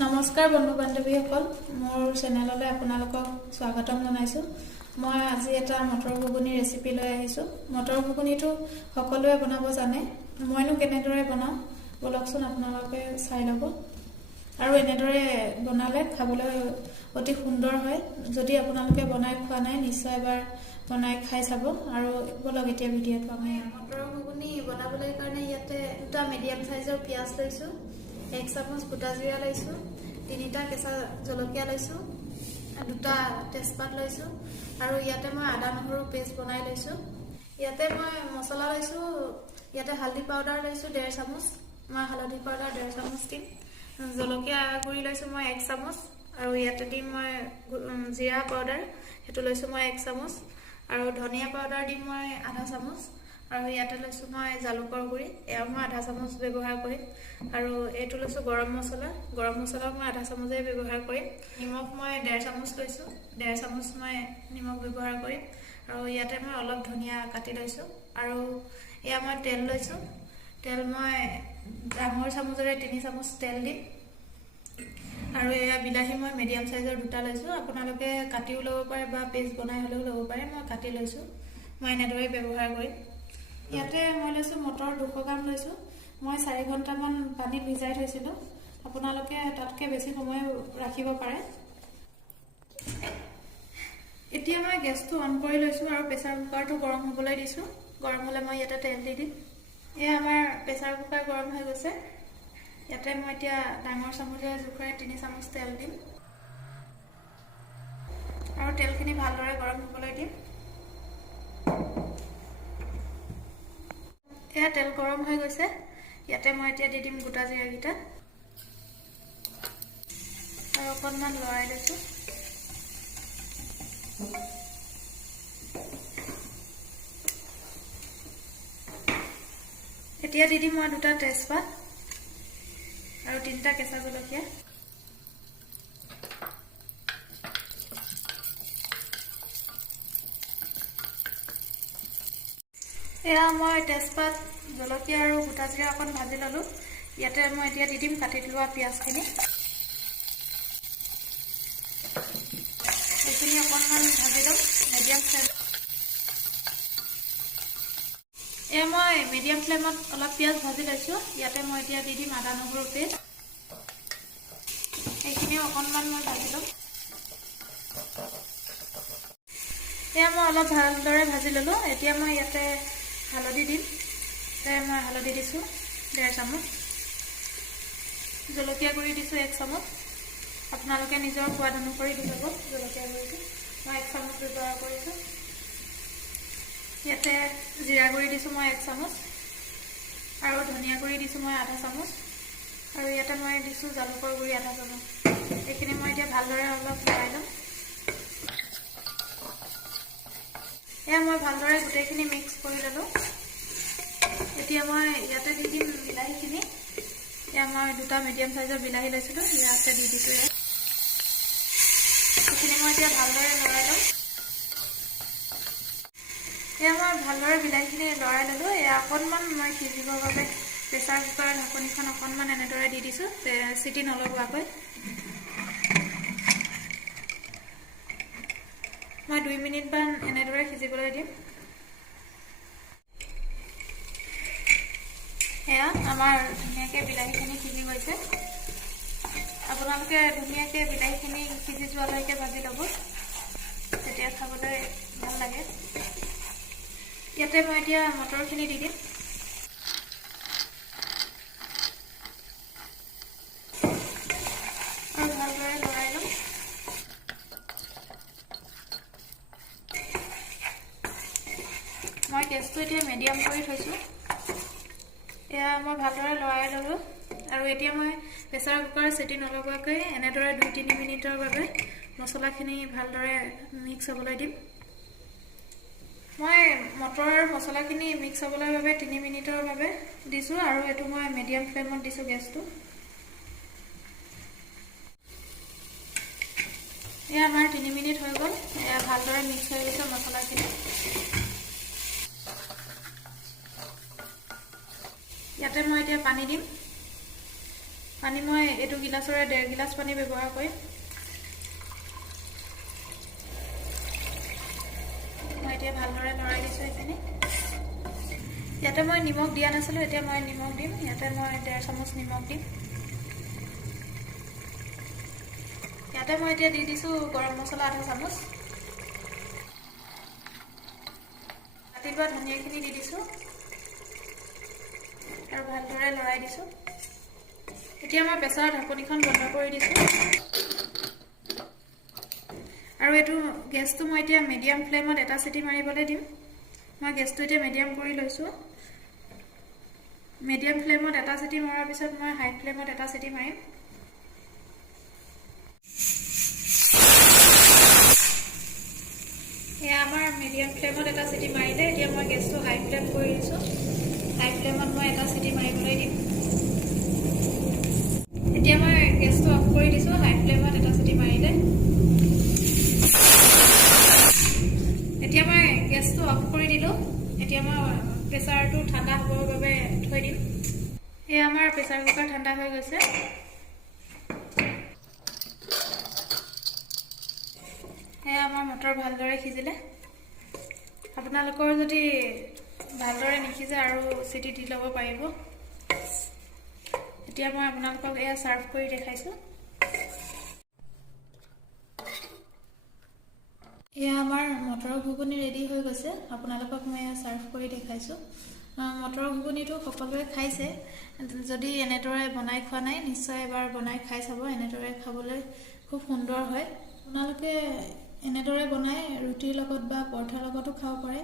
নমস্কাৰ বন্ধু বান্ধৱীসকল, মোৰ চেনেললৈ আপোনালোকক স্বাগতম জনাইছোঁ। মই আজি এটা মটৰ ঘুগুনি ৰেচিপি লৈ আহিছোঁ। মটৰ ঘুগুনিটো সকলোৱে বনাব জানে, মইনো কেনেদৰে বনাওঁ বলকচোন আপোনালোকে চাই ল'ব। আৰু এনেদৰে বনালে খাবলৈ অতি সুন্দৰ হয়। যদি আপোনালোকে বনাই খোৱা নাই, নিশ্চয় এবাৰ বনাই খাই চাব। আৰু বলক এতিয়া ভিডিঅ'টো আমি মটৰ ঘুগুনি বনাবলৈ কাৰণে ইয়াতে দুটা মিডিয়াম চাইজৰ পিঁয়াজ লৈছোঁ, 1 চামুচ গোটা জিৰা লৈছোঁ, 3টা কেঁচা জলকীয়া লৈছোঁ, 2টা তেজপাত লৈছোঁ, আৰু ইয়াতে মই আদা নহৰু পেষ্ট বনাই লৈছোঁ। ইয়াতে মই মছলা লৈছোঁ, ইয়াতে হালধি পাউডাৰ লৈছোঁ 1.5 চামুচ, মই হালধি পাউডাৰ 1.5 চামুচ দিম। জলকীয়া গুড়ি লৈছোঁ মই 1 চামুচ, আৰু ইয়াতে দিম মই জিৰা পাউডাৰ, সেইটো লৈছোঁ মই 1 চামুচ, আৰু ধনিয়া পাউডাৰ দিম মই আধা চামুচ, আৰু ইয়াতে লৈছোঁ মই জালুকৰ গুড়ি, এয়া মই আধা চামুচ ব্যৱহাৰ কৰিম। আৰু এইটো লৈছোঁ গৰম মছলা মই আধা চামুচেই ব্যৱহাৰ কৰিম। নিমখ মই 1.5 চামুচ লৈছোঁ, 1.5 চামুচ মই নিমখ ব্যৱহাৰ কৰিম। আৰু ইয়াতে মই অলপ ধনিয়া কাটি লৈছোঁ। আৰু এয়া মই তেল লৈছোঁ, তেল মই ডাঙৰ চামুচেৰে 3 চামুচ তেল দিম। আৰু এয়া বিলাহী মই মিডিয়াম চাইজৰ 2টা লৈছোঁ, আপোনালোকে কাটিও ল'ব পাৰে বা পেষ্ট বনাই হ'লেও ল'ব পাৰে। মই কাটি লৈছোঁ, মই এনেদৰে ব্যৱহাৰ কৰিম। ইয়াতে মই লৈছোঁ মটৰ 200 গ্ৰাম লৈছোঁ, মই 4 ঘণ্টামান পানীত ভিজাই থৈছিলোঁ, আপোনালোকে তাতকৈ বেছি সময় ৰাখিব পাৰে। এতিয়া মই গেছটো অন কৰি লৈছোঁ আৰু প্ৰেছাৰ কুকাৰটো গৰম হ'বলৈ দিছোঁ। গৰম হ'লে মই ইয়াতে তেল দি দিম। এয়া আমাৰ প্ৰেছাৰ কুকাৰ গৰম হৈ গৈছে। ইয়াতে মই এতিয়া ডাঙৰ চামুচেৰে জোখেৰে 3 চামুচ তেল দিম, আৰু তেলখিনি ভালদৰে গৰম হ'বলৈ দিম। এয়া তেল গৰম হৈ গৈছে, ইয়াতে মই এতিয়া দি দিম গোটা জিৰাকেইটা, আৰু অকণমান লৰাই লৈছোঁ। এতিয়া দি দিম মই 2টা তেজপাত আৰু 3টা কেঁচা জলকীয়া। এয়া মই তেজপাত, জলকীয়া আৰু গোটা জিৰা অকণ ভাজি ল'লোঁ। ইয়াতে মই এতিয়া দি দিম কাটি লোৱা পিঁয়াজখিনি। এইখিনি অকণমান ভাজি ল'ম মিডিয়াম ফ্লেম। এয়া মই মিডিয়াম ফ্লেমত অলপ পিঁয়াজ ভাজি লৈছোঁ। ইয়াতে মই এতিয়া দি দিম আদা নহৰু পেষ্ট, এইখিনিও অকণমান মই ভাজি ল'ম। এয়া মই অলপ ভালদৰে ভাজি ল'লোঁ। এতিয়া মই ইয়াতে হালধি দিম, মই হালধি দিছোঁ 1.5 চামুচ, জলকীয়া গুড়ি দিছোঁ 1 চামুচ, আপোনালোকে নিজৰ সোৱাদ অনুসৰি দি ল'ব। জলকীয়া গুড়িটো মই 1 চামুচ ব্যৱহাৰ কৰিছোঁ। ইয়াতে জিৰা গুড়ি দিছোঁ মই 1 চামুচ, আৰু ধনিয়া গুড়ি দিছোঁ মই আধা চামুচ, আৰু ইয়াতে মই দিছোঁ জালুকৰ গুড়ি আধা চামুচ। এইখিনি মই এতিয়া ভালদৰে অলপ লৰাই ল'ম। এয়া মই ভালদৰে গোটেইখিনি মিক্স কৰি ল'লোঁ। এতিয়া মই ইয়াতে দি দিম বিলাহীখিনি। এয়া মই 2টা মিডিয়াম চাইজৰ বিলাহী লৈছিলোঁ, ইয়াতে দি দিছোঁ। এইখিনি মই এতিয়া ভালদৰে লৰাই ল'ম। এয়া মই ভালদৰে বিলাহীখিনি লৰাই ল'লোঁ। এয়া অকণমান মই সিজিবৰ বাবে প্ৰেছাৰ কুকাৰৰ ঢাকনিখন অকণমান এনেদৰে দি দিছোঁ, চিটি নলগোৱাকৈ। মই 2 মিনিটমান এনেদৰে সিজিবলৈ দিম। এয়া আমাৰ ধুনীয়াকৈ বিলাহীখিনি সিজি গৈছে। আপোনালোকে ধুনীয়াকৈ বিলাহীখিনি সিজি যোৱালৈকে ভাজি ল'ব, তেতিয়া খাবলৈ ভাল লাগে। ইয়াতে মই এতিয়া মটৰখিনি দি দিম। আৰু ভালদৰে লৰাই ল'ম। মই গেছটো এতিয়া মিডিয়াম কৰি থৈছোঁ। এয়া মই ভালদৰে লৰাই ল'লোঁ, আৰু এতিয়া মই প্ৰেছাৰ কুকাৰৰ চিটি নলগোৱাকৈ এনেদৰে 2-3 মিনিটৰ বাবে মছলাখিনি ভালদৰে মিক্স হ'বলৈ দিম। মই মটৰ আৰু মছলাখিনি মিক্স হ'বলৈ বাবে 3 মিনিটৰ বাবে দিছোঁ, আৰু এইটো মই মিডিয়াম ফ্লেমত দিছোঁ গেছটো। এয়া আমাৰ 3 মিনিট হৈ গ'ল। এয়া ভালদৰে মিক্স হৈ গৈছে মছলাখিনি। ইয়াতে মই এতিয়া পানী দিম। পানী মই এইটো গিলাচৰে 1.5 গিলাচ পানী ব্যৱহাৰ কৰিম। মই এতিয়া ভালদৰে লৰাই দিছোঁ এইখিনি। ইয়াতে মই নিমখ দিয়া নাছিলোঁ, এতিয়া মই নিমখ দিম। ইয়াতে মই 1.5 চামুচ নিমখ দিম। ইয়াতে মই এতিয়া দি দিছোঁ গৰম মছলা 1/2 চামুচ। কাটি লোৱা ধনিয়াখিনি দি দিছোঁ আৰু ভালদৰে লৰাই দিছোঁ। এতিয়া মই প্ৰেছাৰৰ ঢাকনিখন বন্ধ কৰি দিছোঁ আৰু এইটো গেছটো মই এতিয়া মিডিয়াম ফ্লেমত এটা চিটি মাৰিবলৈ দিম। মই গেছটো এতিয়া মিডিয়াম কৰি লৈছোঁ। মিডিয়াম ফ্লেমত এটা চিটি মৰাৰ পিছত মই হাই ফ্লেমত এটা চিটি মাৰিম। এয়া আমাৰ মিডিয়াম ফ্লেমত এটা চিটি মাৰিলে। এতিয়া মই গেছটো হাই ফ্লেম কৰি দিছোঁ। হাই ফ্লেমত মই এটা চিটি মাৰিবলৈ দিম। এতিয়া মই গেছটো অফ কৰি দিছোঁ। হাই ফ্লেমত এটা চিটি মাৰিলে। এতিয়া মই গেছটো অফ কৰি দিলোঁ। এতিয়া মই প্ৰেছাৰটো ঠাণ্ডা হ'বৰ বাবে থৈ দিম। এয়া আমাৰ প্ৰেছাৰ কুকাৰ ঠাণ্ডা হৈ গৈছে। এয়া আমাৰ মটৰ ভালদৰে সিজিলে। আপোনালোকৰ যদি ভালদৰে নিসিজে আৰু চিটি দি ল'ব পাৰিব। এতিয়া মই আপোনালোকক এয়া চাৰ্ভ কৰি দেখাইছোঁ। এয়া আমাৰ মটৰৰ ঘুগুনি ৰেডি হৈ গৈছে। আপোনালোকক মই এয়া চাৰ্ভ কৰি দেখাইছোঁ। মটৰৰ ঘুগুনিটো সকলোৱে খাইছে। যদি এনেদৰে বনাই খোৱা নাই, নিশ্চয় এবাৰ বনাই খাই চাব। এনেদৰে খাবলৈ খুব সুন্দৰ হয়। আপোনালোকে এনেদৰে বনাই ৰুটিৰ লগত বা পৰঠাৰ লগতো খাব পাৰে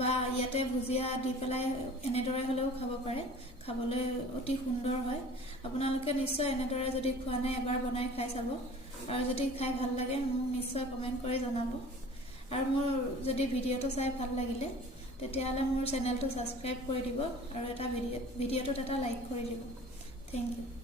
বা ইয়াতে ভুজিয়া দি পেলাই এনেদৰে হ'লেও খাব পাৰে। খাবলৈ অতি সুন্দৰ হয়। আপোনালোকে নিশ্চয় এনেদৰে যদি খোৱা নাই, এবাৰ বনাই খাই চাব। আৰু যদি খাই ভাল লাগে মোক নিশ্চয় কমেণ্ট কৰি জনাব। আৰু মোৰ যদি ভিডিঅ'টো চাই ভাল লাগিলে তেতিয়াহ'লে মোৰ চেনেলটো ছাবস্ক্ৰাইব কৰি দিব আৰু ভিডিঅ'টোত এটা লাইক কৰি দিব। Thank U.